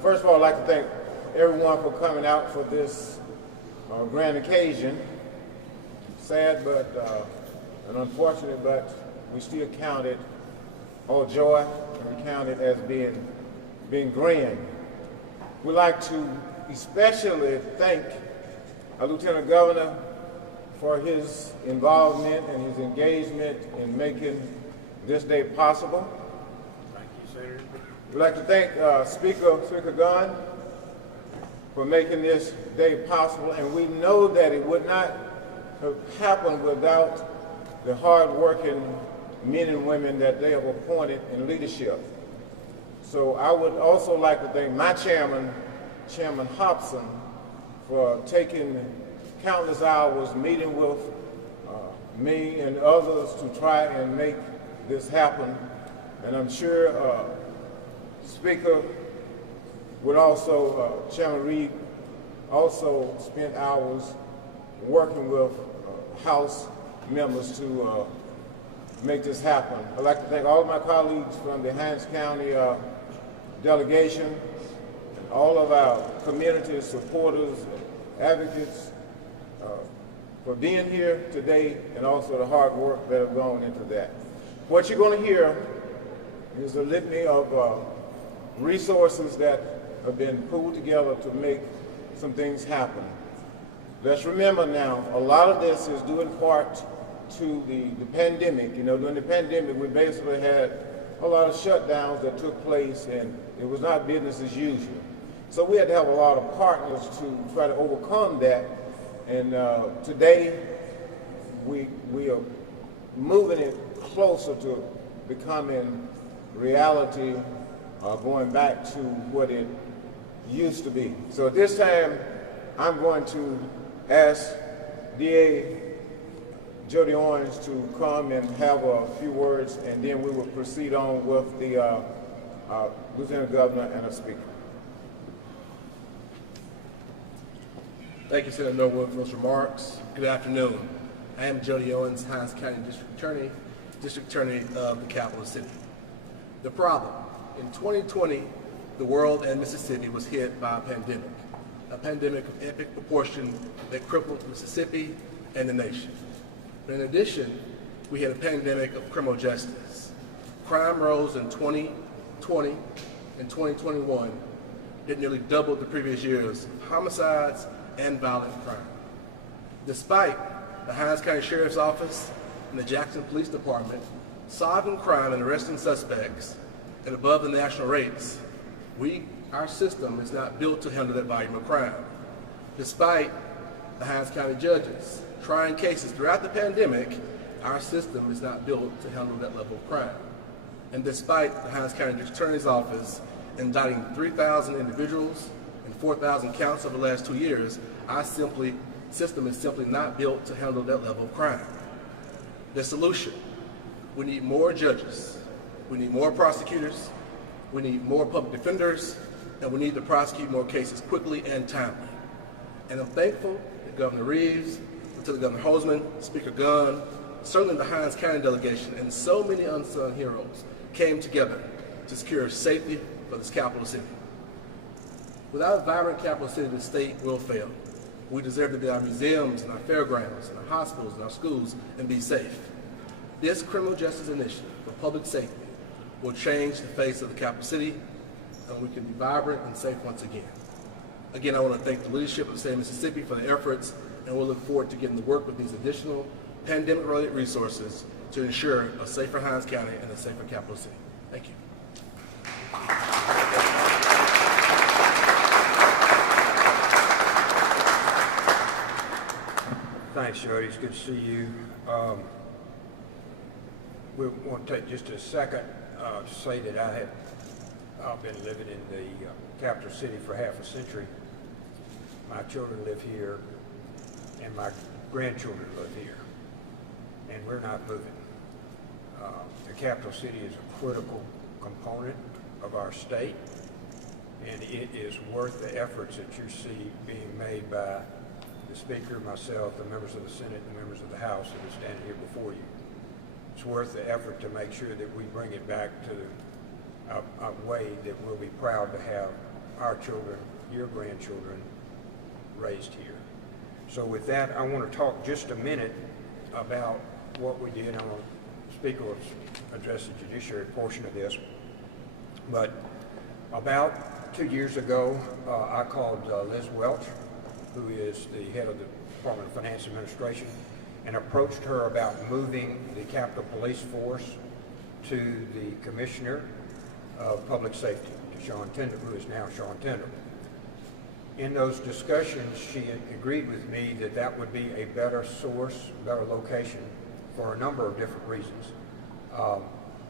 First of all, I'd like to thank everyone for coming out for this grand occasion. Sad and unfortunate, but we still count it all joy, and we count it as being grand. We'd like to especially thank our Lieutenant Governor for his involvement and his engagement in making this day possible. Thank you, Senator. We'd like to thank Speaker Gunn for making this day possible, and we know that it would not have happened without the hard-working men and women that they have appointed in leadership. So I would also like to thank my chairman, Chairman Hobson, for taking countless hours meeting with me and others to try and make this happen. And I'm sure Speaker would also, Chairman Reed, also spent hours working with House members to make this happen. I'd like to thank all of my colleagues from the Hinds County delegation, and all of our community supporters, advocates, for being here today, and also the hard work that have gone into that. What you're going to hear is a litany of resources that have been pulled together to make some things happen. Let's remember now, a lot of this is due in part to the pandemic. You know, during the pandemic, we basically had a lot of shutdowns that took place, and it was not business as usual. So we had to have a lot of partners to try to overcome that. And today, we are moving it closer to becoming reality, going back to what it used to be. So at this time, I'm going to ask DA Jody Owens to come and have a few words, and then we will proceed on with the Lieutenant Governor and a speaker. Thank you, Senator Norwood, for those remarks. Good afternoon. I am Jody Owens, Hinds County District Attorney of the capital city. The problem: in 2020, the world and Mississippi was hit by a pandemic of epic proportion that crippled Mississippi and the nation. But in addition, we had a pandemic of criminal justice. Crime rose in 2020 and 2021 that nearly doubled the previous years of homicides and violent crime. Despite the Hinds County Sheriff's Office and the Jackson Police Department solving crime and arresting suspects at above the national rates, our system is not built to handle that volume of crime. Despite the Hinds County judges trying cases throughout the pandemic, our system is not built to handle that level of crime. And despite the Hinds County District Attorney's Office indicting 3,000 individuals and 4,000 counts over the last 2 years, our system is simply not built to handle that level of crime. The solution: we need more judges, we need more prosecutors, we need more public defenders, and we need to prosecute more cases quickly and timely. And I'm thankful that Governor Reeves, Lieutenant Governor Holzman, Speaker Gunn, certainly the Hinds County delegation, and so many unsung heroes came together to secure safety for this capital city. Without a vibrant capital city, the state will fail. We deserve to be our museums and our fairgrounds and our hospitals and our schools and be safe. This criminal justice initiative for public safety will change the face of the capital city, and we can be vibrant and safe once again. Again, I want to thank the leadership of the state of Mississippi for their efforts, and we'll look forward to getting to work with these additional pandemic-related resources to ensure a safer Hinds County and a safer capital city. Thank you. Thanks, Jody. It's good to see you. We want to take just a second to say that I've been living in the capital city for half a century. My children live here, and my grandchildren live here, and we're not moving. The capital city is a critical component of our state, and it is worth the efforts that you see being made by the Speaker, myself, the members of the Senate, and the members of the House that are standing here before you. It's worth the effort to make sure that we bring it back to a way that we'll be proud to have our children, your grandchildren, raised here. So with that, I want to talk just a minute about what we did. I want the Speaker will address the judiciary portion of this. But about 2 years ago, I called Liz Welch, who is the head of the Department of Finance Administration, and approached her about moving the Capitol Police Force to the Commissioner of Public Safety, to Sean Tindall, who is now Sean Tindall. In those discussions, she agreed with me that that would be a better source, better location for a number of different reasons.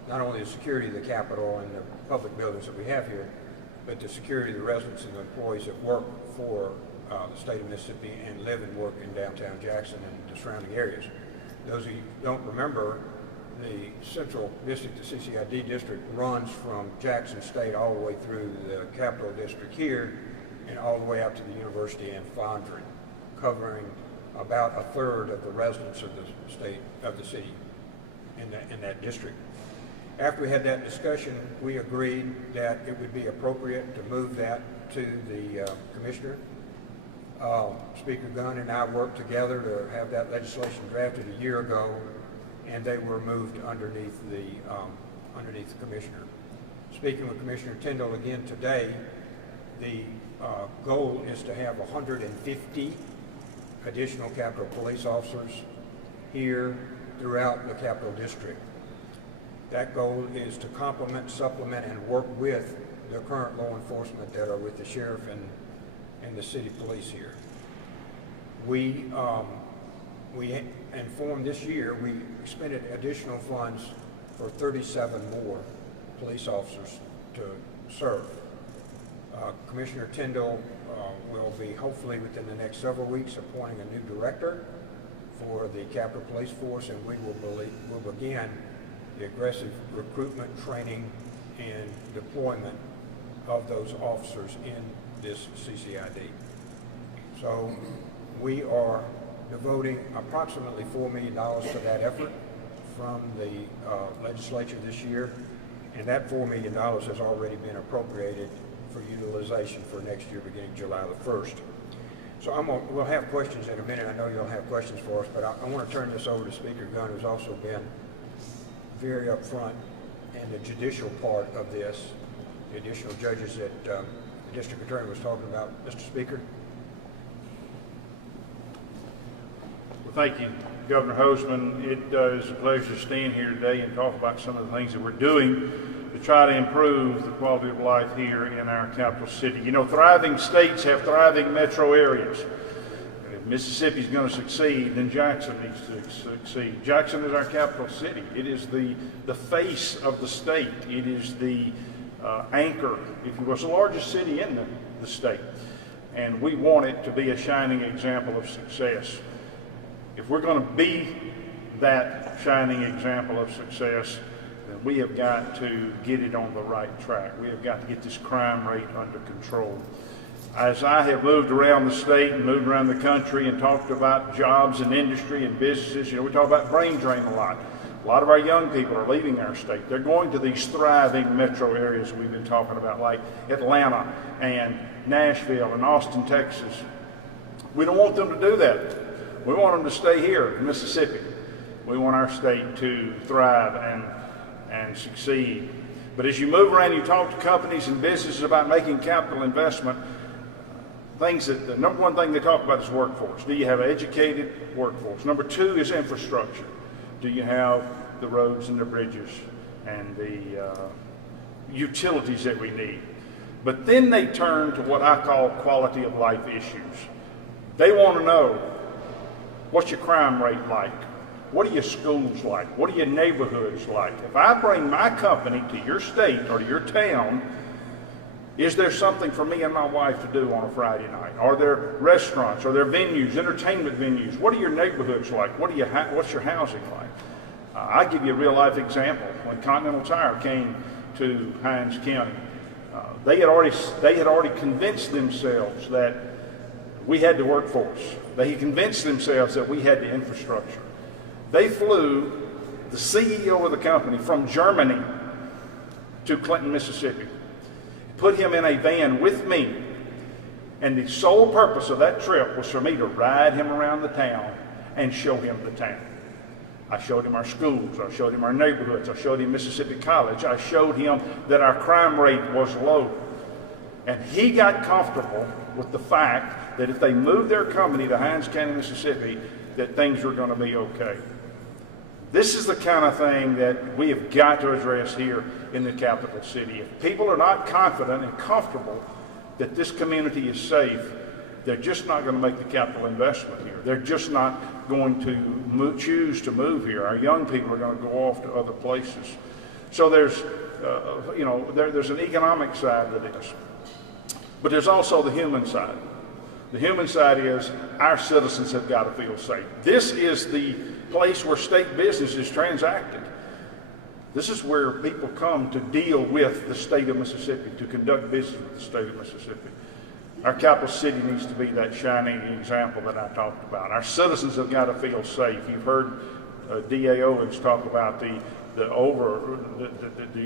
Not only the security of the Capitol and the public buildings that we have here, but the security of the residents and the employees that work for the state of Mississippi and live and work in downtown Jackson and the surrounding areas. Those of you who don't remember, the Central District, the CCID district, runs from Jackson State all the way through the Capital District here and all the way out to the University and Fondren, covering about a third of the residents of the state, of the city in that district. After we had that discussion, we agreed that it would be appropriate to move that to the Commissioner. Speaker Gunn and I worked together to have that legislation drafted a year ago, and they were moved underneath the Commissioner. Speaking with Commissioner Tindall again today, the goal is to have 150 additional Capitol Police officers here throughout the Capital District. That goal is to complement, supplement, and work with the current law enforcement that are with the sheriff and the city police here. We informed this year, we expended additional funds for 37 more police officers to serve. Commissioner Tindall will be hopefully within the next several weeks appointing a new director for the Capitol Police Force, and we will begin the aggressive recruitment, training, and deployment of those officers in this CCID. So we are devoting approximately $4 million to that effort from the legislature this year, and that $4 million has already been appropriated for utilization for next year beginning July the 1st. So we'll have questions in a minute. I know you'll have questions for us, but I want to turn this over to Speaker Gunn, who's also been very upfront in the judicial part of this, the additional judges that the district attorney was talking about. Mr. Speaker. Well, thank you, Governor Hosemann. It is a pleasure to stand here today and talk about some of the things that we're doing to try to improve the quality of life here in our capital city. You know, thriving states have thriving metro areas. And if Mississippi is going to succeed, then Jackson needs to succeed. Jackson is our capital city. It is the face of the state. It is the anchor, if you will. It's the largest city in the state. And we want it to be a shining example of success. If we're going to be that shining example of success, then we have got to get it on the right track. We have got to get this crime rate under control. As I have moved around the state and moved around the country and talked about jobs and industry and businesses, you know, we talk about brain drain a lot. A lot of our young people are leaving our state. They're going to these thriving metro areas we've been talking about, like Atlanta and Nashville and Austin, Texas. We don't want them to do that. We want them to stay here in Mississippi. We want our state to thrive and succeed. But as you move around, you talk to companies and businesses about making capital investment, the number one thing they talk about is workforce. Do you have an educated workforce? Number two is infrastructure. Do you have the roads and the bridges and the utilities that we need? But then they turn to what I call quality of life issues. They want to know, what's your crime rate like? What are your schools like? What are your neighborhoods like? If I bring my company to your state or to your town, is there something for me and my wife to do on a Friday night? Are there restaurants? Are there venues, entertainment venues? What are your neighborhoods like? What's your housing like? I'll give you a real life example. When Continental Tire came to Hinds County, they had already convinced themselves that we had the workforce. They had convinced themselves that we had the infrastructure. They flew the CEO of the company from Germany to Clinton, Mississippi. Put him in a van with me, and the sole purpose of that trip was for me to ride him around the town and show him the town. I showed him our schools, I showed him our neighborhoods, I showed him Mississippi College, I showed him that our crime rate was low. And he got comfortable with the fact that if they moved their company to Hinds County, Mississippi, that things were going to be okay. This is the kind of thing that we have got to address here in the capital city. If people are not confident and comfortable that this community is safe, they're just not going to make the capital investment here. They're just not going to choose to move here. Our young people are going to go off to other places. So there's an economic side to this. But there's also the human side. The human side is our citizens have got to feel safe. This is the place where state business is transacted. This is where people come to deal with the state of Mississippi, to conduct business with the state of Mississippi. Our capital city needs to be that shining example that I talked about. Our citizens have got to feel safe. You've heard D.A. Owens talk about the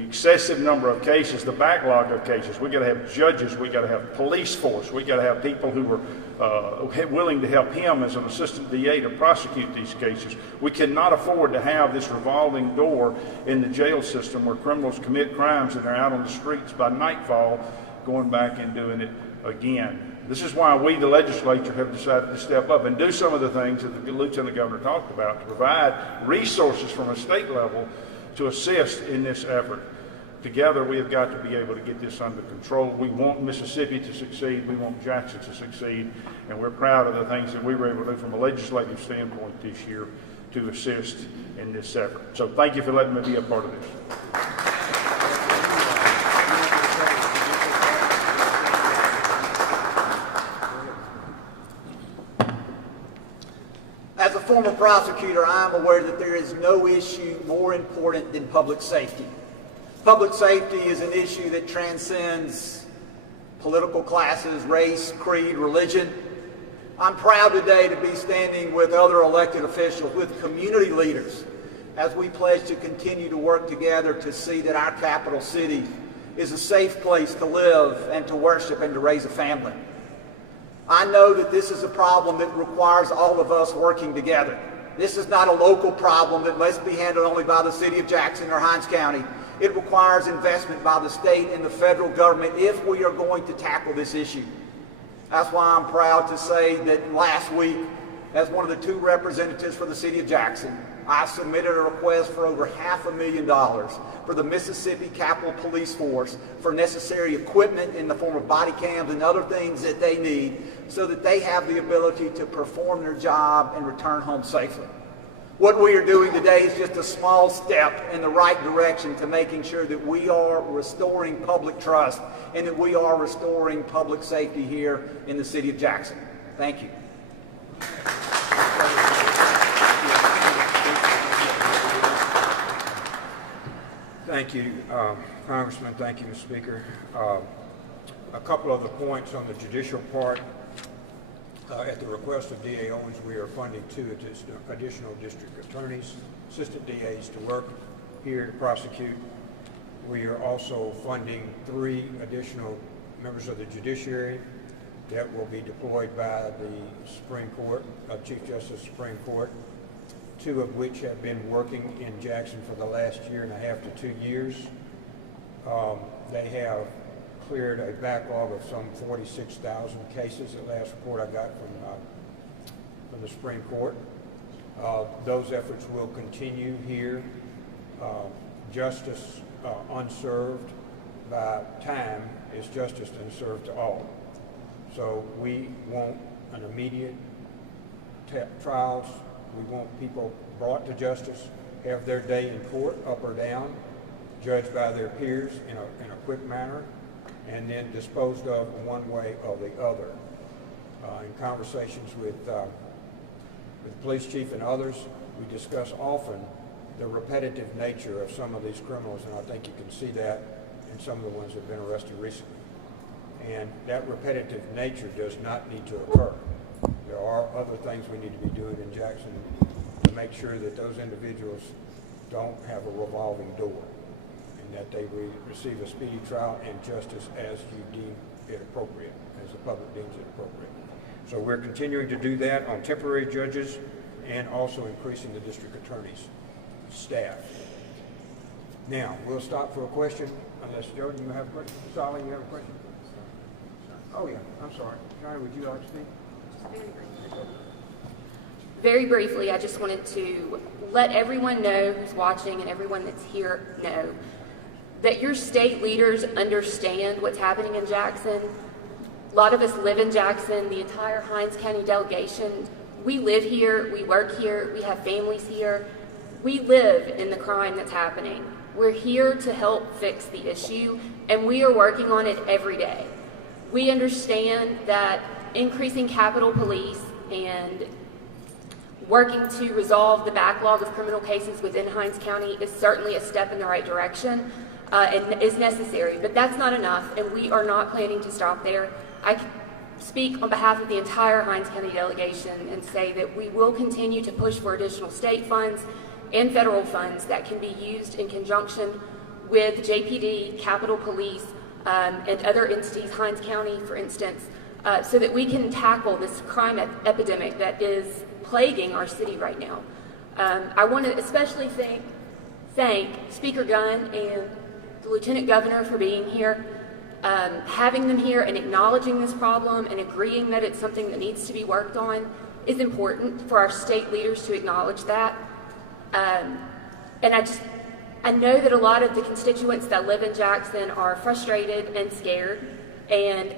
excessive number of cases, the backlog of cases. We got to have judges. We got to have police force. We got to have people who are willing to help him as an assistant DA to prosecute these cases. We cannot afford to have this revolving door in the jail system where criminals commit crimes and they're out on the streets by nightfall, going back and doing it again. This is why we, the legislature, have decided to step up and do some of the things that the Lieutenant Governor talked about, to provide resources from a state level to assist in this effort. Together, we have got to be able to get this under control. We want Mississippi to succeed. We want Jackson to succeed. And we're proud of the things that we were able to do from a legislative standpoint this year to assist in this effort. So thank you for letting me be a part of this. As a former prosecutor, I am aware that there is no issue more important than public safety. Public safety is an issue that transcends political classes, race, creed, religion. I'm proud today to be standing with other elected officials, with community leaders, as we pledge to continue to work together to see that our capital city is a safe place to live and to worship and to raise a family. I know that this is a problem that requires all of us working together. This is not a local problem that must be handled only by the city of Jackson or Hinds County. It requires investment by the state and the federal government if we are going to tackle this issue. That's why I'm proud to say that last week, as one of the 2 representatives for the city of Jackson, I submitted a request for over $500,000 for the Mississippi Capitol Police Force for necessary equipment in the form of body cams and other things that they need so that they have the ability to perform their job and return home safely. What we are doing today is just a small step in the right direction to making sure that we are restoring public trust and that we are restoring public safety here in the city of Jackson. Thank you. Thank you, Congressman. Thank you, Mr. Speaker. A couple of the points on the judicial part. At the request of D.A. Owens, we are funding 2 additional district attorneys, assistant DAs to work here to prosecute. We are also funding 3 additional members of the judiciary that will be deployed by the Supreme Court, Chief Justice of the Supreme Court, 2 of which have been working in Jackson for the last 1.5 to 2 years. They have cleared a backlog of some 46,000 cases. The last report I got from the Supreme Court. Those efforts will continue here. Justice unserved by time is justice unserved to all. So we want an immediate trials. We want people brought to justice, have their day in court, up or down, judged by their peers in a quick manner, and then disposed of one way or the other. In conversations with the police chief and others, we discuss often the repetitive nature of some of these criminals, and I think you can see that in some of the ones that have been arrested recently. And that repetitive nature does not need to occur. There are other things we need to be doing in Jackson to make sure that those individuals don't have a revolving door. And that they receive a speedy trial and justice as you deem it appropriate, as the public deems it appropriate. So we're continuing to do that on temporary judges and also increasing the district attorney's staff. Now, we'll stop for a question, unless, Joe, you have a question? Sally, you have a question? Oh, yeah, I'm sorry. Johnny, would you like to speak? Very briefly, I just wanted to let everyone know who's watching and everyone that's here know that your state leaders understand what's happening in Jackson. A lot of us live in Jackson, the entire Hinds County delegation. We live here, we work here, we have families here. We live in the crime that's happening. We're here to help fix the issue, and we are working on it every day. We understand that increasing Capitol Police and working to resolve the backlog of criminal cases within Hinds County is certainly a step in the right direction and is necessary, but that's not enough, and we are not planning to stop there. I can speak on behalf of the entire Hinds County delegation and say that we will continue to push for additional state funds and federal funds that can be used in conjunction with JPD, Capitol Police, and other entities, Hinds County, for instance, so that we can tackle this crime epidemic that is plaguing our city right now. I want to especially thank Speaker Gunn and the Lieutenant Governor for being here. Having them here and acknowledging this problem and agreeing that it's something that needs to be worked on is important for our state leaders to acknowledge that. And I know that a lot of the constituents that live in Jackson are frustrated and scared and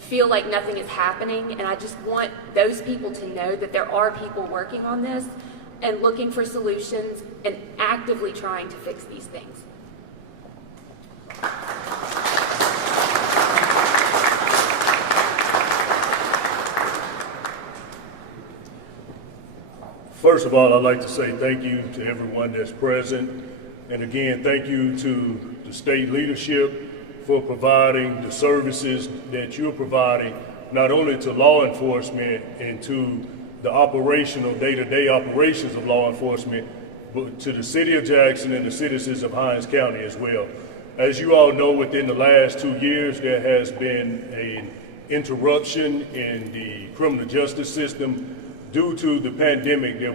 feel like nothing is happening, and I just want those people to know that there are people working on this and looking for solutions and actively trying to fix these things. First of all, I'd like to say thank you to everyone that's present. And again, thank you to the state leadership for providing the services that you're providing, not only to law enforcement and to the operational day-to-day operations of law enforcement, but to the city of Jackson and the citizens of Hinds County as well. As you all know, within the last 2 years, there has been an interruption in the criminal justice system due to the pandemic that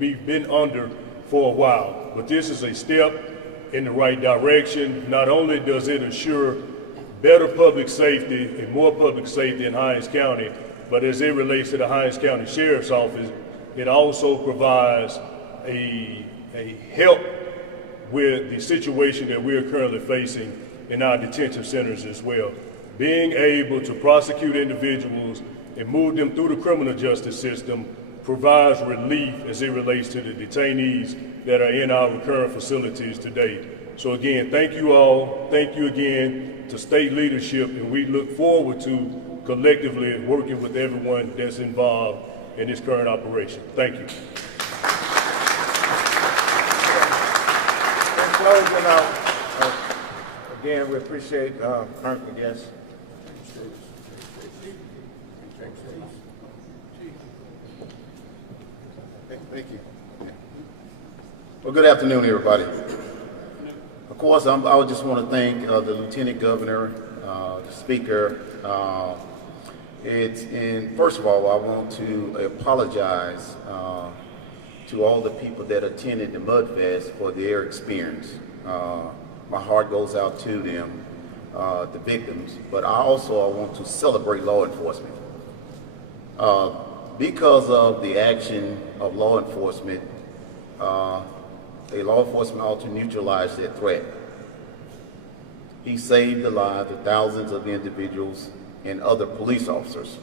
we've been under for a while. But this is a step in the right direction. Not only does it assure better public safety and more public safety in Hinds County, but as it relates to the Hinds County Sheriff's Office, it also provides a help with the situation that we're currently facing in our detention centers as well. Being able to prosecute individuals and move them through the criminal justice system provides relief as it relates to the detainees that are in our current facilities today. So again, thank you all. Thank you again to state leadership, and we look forward to collectively working with everyone that's involved in this current operation. Thank you. In closing out, again, we appreciate current guests. Thank you. Well, good afternoon, everybody. Of course, I would just want to thank the Lieutenant Governor, the Speaker. First of all, I want to apologize to all the people that attended the Mudfest for their experience. My heart goes out to them, the victims, but I want to celebrate law enforcement. Because of the action of law enforcement, a law enforcement officer neutralized that threat. He saved the lives of thousands of individuals and other police officers.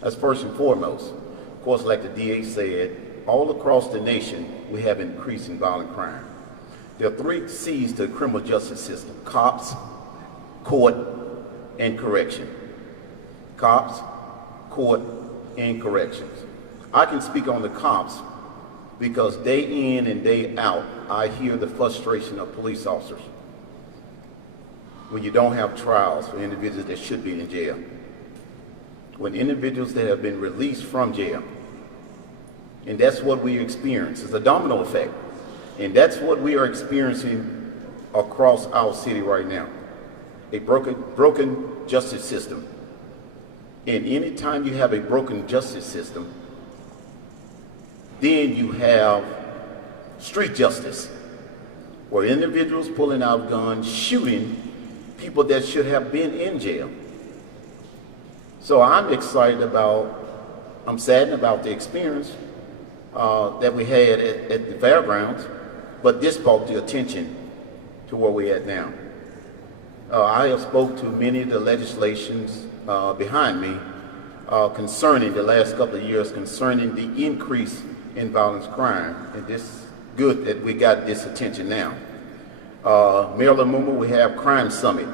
That's first and foremost. Of course, like the DA said, all across the nation, we have increasing violent crime. There are 3 C's to the criminal justice system: cops, court, and correction. Cops, court, and corrections. I can speak on the cops because day in and day out, I hear the frustration of police officers when you don't have trials for individuals that should be in jail. When individuals that have been released from jail, and that's what we experience. It's a domino effect, and that's what we are experiencing across our city right now. A broken justice system. And anytime you have a broken justice system, then you have street justice, where individuals pulling out guns, shooting people that should have been in jail. So I'm saddened about the experience that we had at the fairgrounds, but this brought the attention to where we're at now. I have spoke to many of the legislations behind me concerning the last couple of years, concerning the increase in violence crime, and this good that we got this attention now. Mayor Lumumba, we have Crime Summit.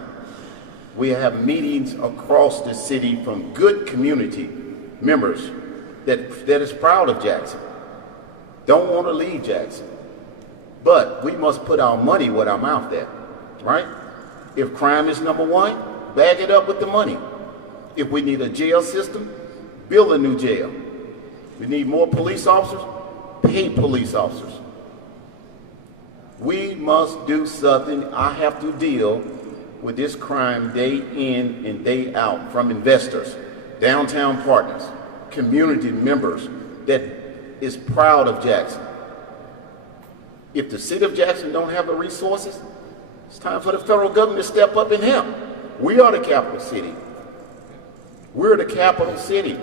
We have meetings across the city from good community members that is proud of Jackson, don't want to leave Jackson. But we must put our money where our mouth at, right? If crime is number one, bag it up with the money. If we need a jail system, build a new jail. We need more police officers, pay police officers. We must do something. I have to deal with this crime day in and day out from investors, downtown partners, community members that is proud of Jackson. If the city of Jackson don't have the resources, it's time for the federal government to step up and help. We are the capital city. We're the capital city.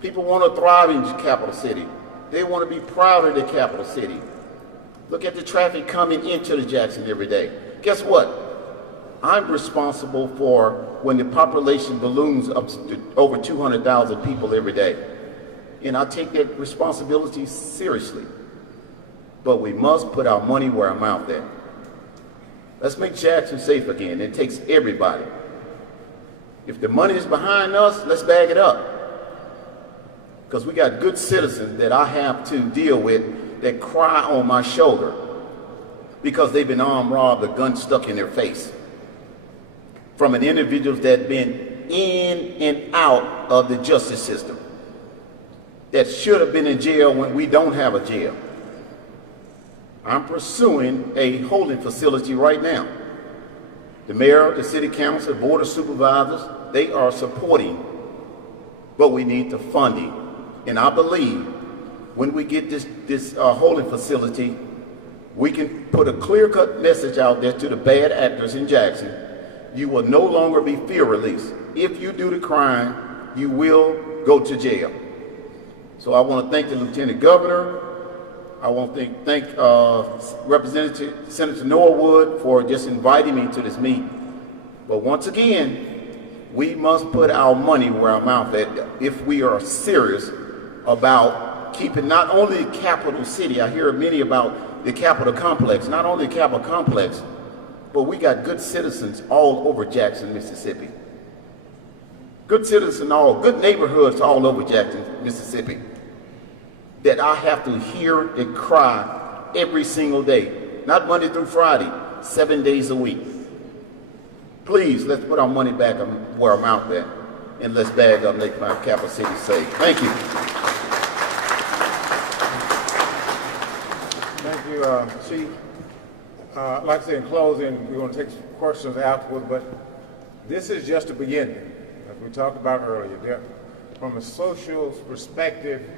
People want to thrive in the capital city. They want to be proud of the capital city. Look at the traffic coming into the Jackson every day. Guess what? I'm responsible for when the population balloons up to over 200,000 people every day. And I take that responsibility seriously. But we must put our money where our mouth is. Let's make Jackson safe again. It takes everybody. If the money is behind us, let's bag it up. Because we got good citizens that I have to deal with that cry on my shoulder because they've been armed robbed, a gun stuck in their face from an individual that's been in and out of the justice system, that should have been in jail when we don't have a jail. I'm pursuing a holding facility right now. The mayor, the city council, board of supervisors, they are supporting, but we need the funding. And I believe when we get this holding facility, we can put a clear-cut message out there to the bad actors in Jackson. You will no longer be fear released. If you do the crime, you will go to jail. So I want to thank the Lieutenant Governor. I want to thank Representative Senator Noah Wood for just inviting me to this meeting. But once again, we must put our money where our mouth is if we are serious about keeping not only the capital city. I hear many about the Capitol complex, not only the Capitol complex, but we got good citizens all over Jackson, Mississippi. Good citizens good neighborhoods all over Jackson, Mississippi, that I have to hear and cry every single day, not Monday through Friday, 7 days a week. Please, let's put our money back where our mouth at, and let's bag up, make my capital city safe. Thank you. Thank you, Chief. Like I said, in closing, we're going to take some questions afterwards, but this is just the beginning, as we talked about earlier. From a social perspective,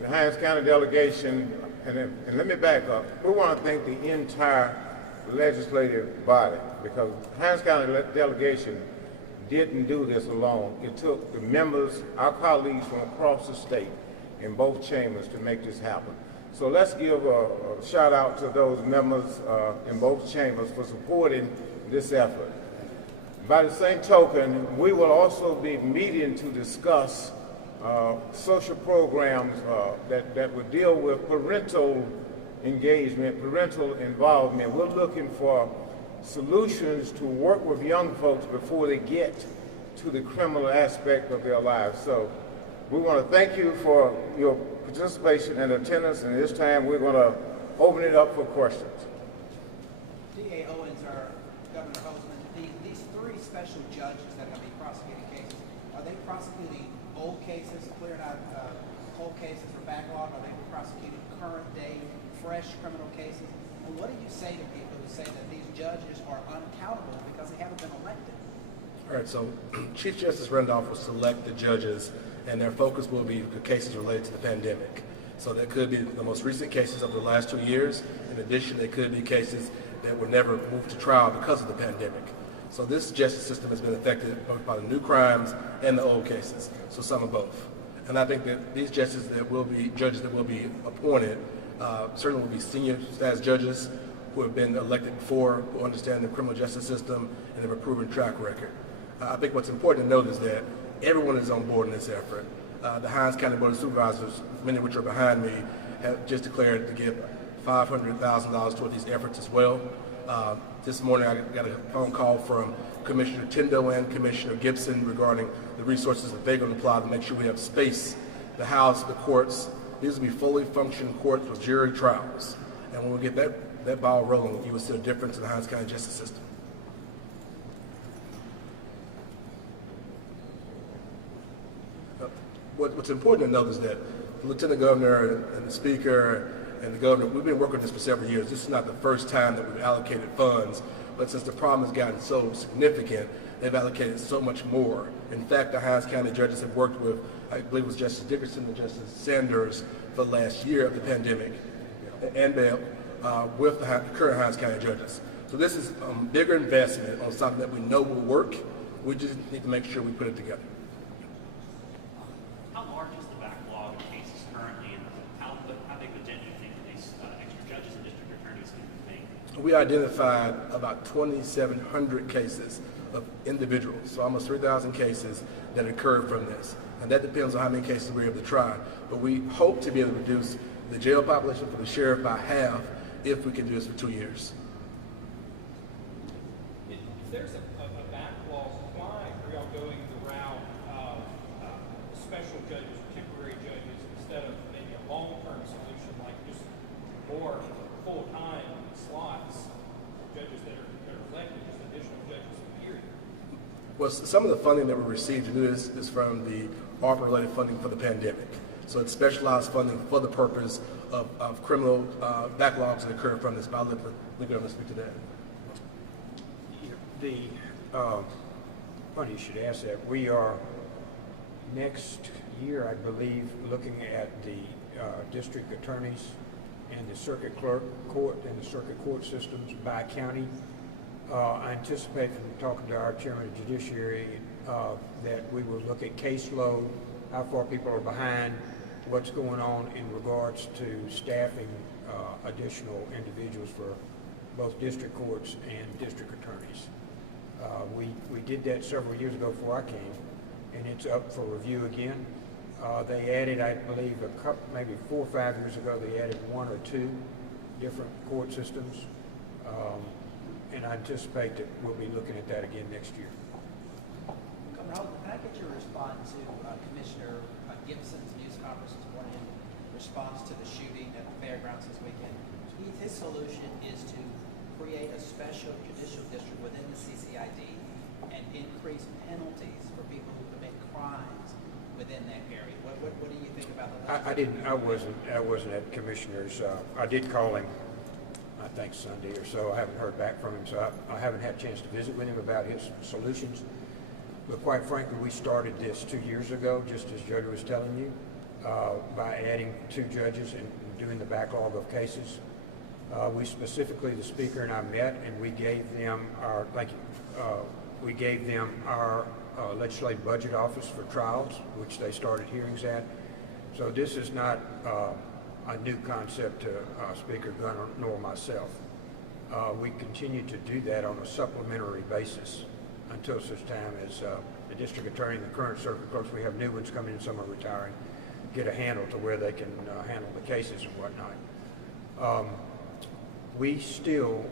the Hinds County delegation, and let me back up, we want to thank the entire legislative body, because Hinds County delegation didn't do this alone. It took the members, our colleagues from across the state in both chambers to make this happen. So let's give a shout out to those members in both chambers for supporting this effort. By the same token, we will also be meeting to discuss social programs that would deal with parental engagement, parental involvement. We're looking for solutions to work with young folks before they get to the criminal aspect of their lives. So we want to thank you for your participation and attendance, and this time we're going to open it up for questions. D.A. Owens or Governor Hosemann, these three special judges that are going to be prosecuting cases, are they prosecuting old cases, clearing out cold cases for backlog? Are they prosecuting current day, fresh criminal cases? what do you say to people who say that these judges are unaccountable because they haven't been elected? All right, so Chief Justice Randolph will select the judges, and their focus will be the cases related to the pandemic. So that could be the most recent cases of the last 2 years. In addition, there could be cases that were never moved to trial because of the pandemic. So this justice system has been affected both by the new crimes and the old cases, so some of both. And I think that these judges that will be appointed certainly will be senior status judges who have been elected before, who understand the criminal justice system and have a proven track record. I think what's important to note is that everyone is on board in this effort. The Hinds County Board of Supervisors, many of which are behind me, have just declared to give $500,000 toward these efforts as well. This morning I got a phone call from Commissioner Tindall and Commissioner Gibson regarding the resources that they're going to apply to make sure we have space to house the courts. These will be fully functioning courts with jury trials. And when we get that ball rolling, you will see a difference in the Hinds County justice system. What's important to note is that the Lieutenant Governor and the Speaker and the Governor, we've been working on this for several years. This is not the first time that we've allocated funds, but since the problem has gotten so significant, they've allocated so much more. In fact, the Hinds County judges have worked with, I believe it was Justice Dickerson and Justice Sanders for the last year of the pandemic, and bail, with the current Hinds County judges. So this is a bigger investment on something that we know will work. We just need to make sure we put it together. How large is the backlog of cases currently, and how big of a dent do you think these extra judges and district attorneys can make? We identified about 2,700 cases of individuals, so almost 3,000 cases that occurred from this. And that depends on how many cases we're able to try. But we hope to be able to reduce the jail population for the sheriff by half if we can do this for 2 years. If there's a backlog, why are y'all going the route of special judges, temporary judges, instead of maybe a long-term solution like just more full-time slots, judges that are elected, just additional judges, period? Well, some of the funding that we received to do this is from the ARPA-related funding for the pandemic. So it's specialized funding for the purpose of criminal backlogs that occur from this. But I'll let the Governor speak to that. Funny you should ask that. We are next year, I believe, looking at the district attorneys and the circuit clerk court and the circuit court systems by county. I anticipate from talking to our chairman of judiciary that we will look at caseload, how far people are behind, what's going on in regards to staffing additional individuals for both district courts and district attorneys. We did that several years ago before I came, and it's up for review again. They added, I believe, maybe 4 or 5 years ago, they added 1 or 2 different court systems. And I anticipate that we'll be looking at that again next year. Governor Hogan, can I get your response to Commissioner Gibson's news conference this morning in response to the shooting at the fairgrounds this weekend? His solution is to create a special judicial district within the CCID and increase penalties for people who commit crimes within that area. What do you think about that? I wasn't at Commissioner's. I did call him, I think Sunday or so. I haven't heard back from him, so I haven't had a chance to visit with him about his solutions. But quite frankly, we started this 2 years ago, just as Jody was telling you, by adding 2 judges and doing the backlog of cases. We specifically, the Speaker and I met, and we gave them our, legislative budget office for trials, which they started hearings at. So this is not a new concept to Speaker Gunner nor myself. We continue to do that on a supplementary basis until such time as the district attorney and the current circuit clerks, we have new ones coming in, some are retiring, get a handle to where they can handle the cases and whatnot. We still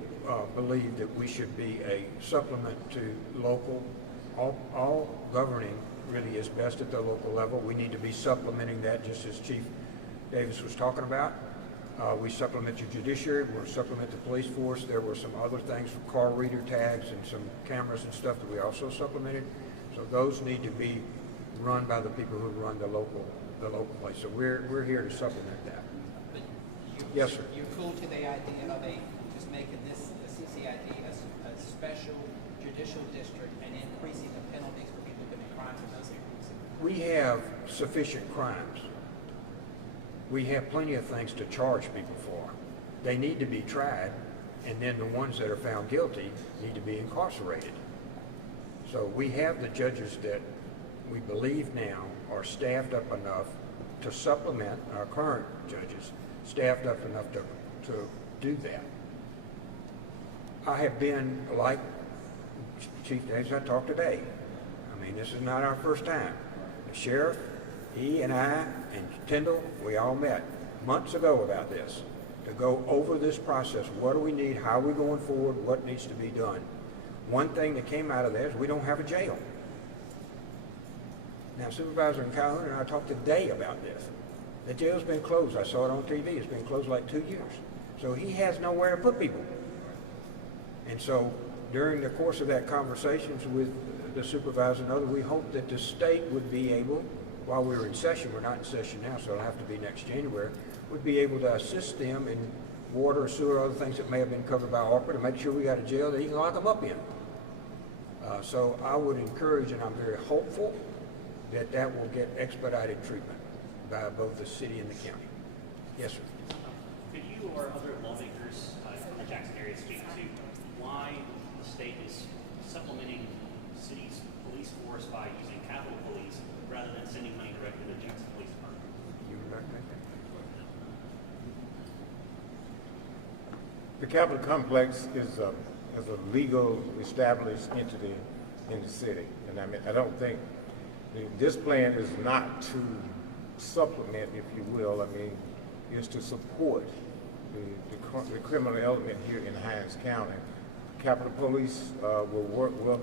believe that we should be a supplement to local. All governing really is best at the local level. We need to be supplementing that, just as Chief Davis was talking about. We supplement the judiciary, we'll supplement the police force. There were some other things for car reader tags and some cameras and stuff that we also supplemented. So those need to be run by the people who run the local place. So we're here to supplement that. But yes, sir. You're cool to the idea of a making this, the CCID, a special judicial district and increasing the penalties for people who commit crimes in those areas? We have sufficient crimes. We have plenty of things to charge people for. They need to be tried, and then the ones that are found guilty need to be incarcerated. So we have the judges that we believe now are staffed up enough to supplement our current judges, staffed up enough to do that. I have been, like Chief Davis I talked today, I mean, this is not our first time. The sheriff, he and I and Tyndall, we all met months ago about this, to go over this process. What do we need? How are we going forward? What needs to be done? One thing that came out of that is we don't have a jail. Now, Supervisor Calhoun and I talked today about this. The jail's been closed. I saw it on TV. It's been closed like 2 years. So he has nowhere to put people. And so during the course of that conversations with the supervisor and others, we hope that the state would be able, while we're in session, we're not in session now, so it'll have to be next January, would be able to assist them in water, sewer, other things that may have been covered by ARPA to make sure we got a jail that he can lock them up in. So I would encourage, and I'm very hopeful, that that will get expedited treatment by both the city and the county. Yes, sir. Could you or other lawmakers in the Jackson area speak to why the state is supplementing the city's police force by using Capitol Police rather than sending money directly to the Jackson Police Department? You would recommend that? The Capitol Complex is a legal established entity in the city. And I mean, I don't think this plan is not to supplement, if you will. I mean, is to support the criminal element here in Hinds County. Capitol Police will work with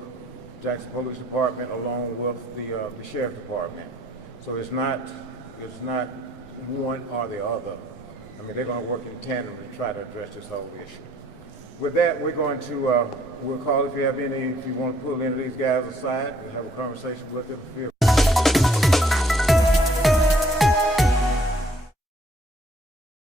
Jackson Police Department along with the Sheriff Department. So it's not one or the other. I mean, they're going to work in tandem to try to address this whole issue. With that, we're going to, we'll call if you have any, if you want to pull any of these guys aside and have a conversation with them.